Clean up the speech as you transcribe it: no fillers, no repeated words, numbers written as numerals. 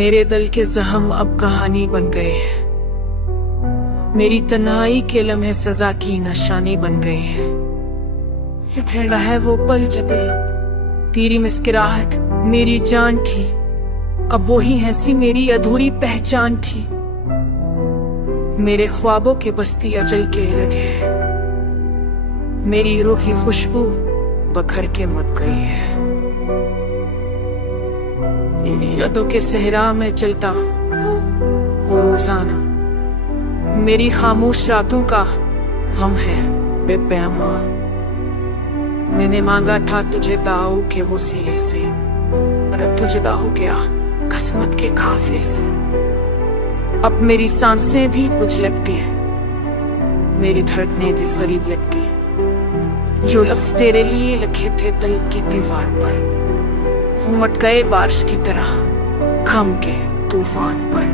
मेरे दिल के जख्म अब कहानी बन गए हैं। मेरी तन्हाई के लम्हे सजा की निशानी बन गए हैं। ये भेड़ा है वो पल जब तेरी मुस्कुराहट मेरी जान थी, अब वही हंसी मेरी अधूरी पहचान थी। मेरे ख्वाबों के बस्ती अचल के लगे, मेरी रूह की खुशबू बखर के मत गई है। यादों के सहरा में चलता हूँ रोजाना, मेरी खामोश रातों का हम है बेपैमा। मैंने मांगा था तुझे दाऊ के वो सिले से, पर अब तुझे दा हो गया किस्मत के काफिले से। अब मेरी सांसें भी बुझ लगती हैं, मेरी धड़कनें भी करीब लगती। जो लफ्ज़ तेरे लिए लिखे थे दिल की दीवार पर, हम मट गए बारिश की तरह खम के तूफान पर।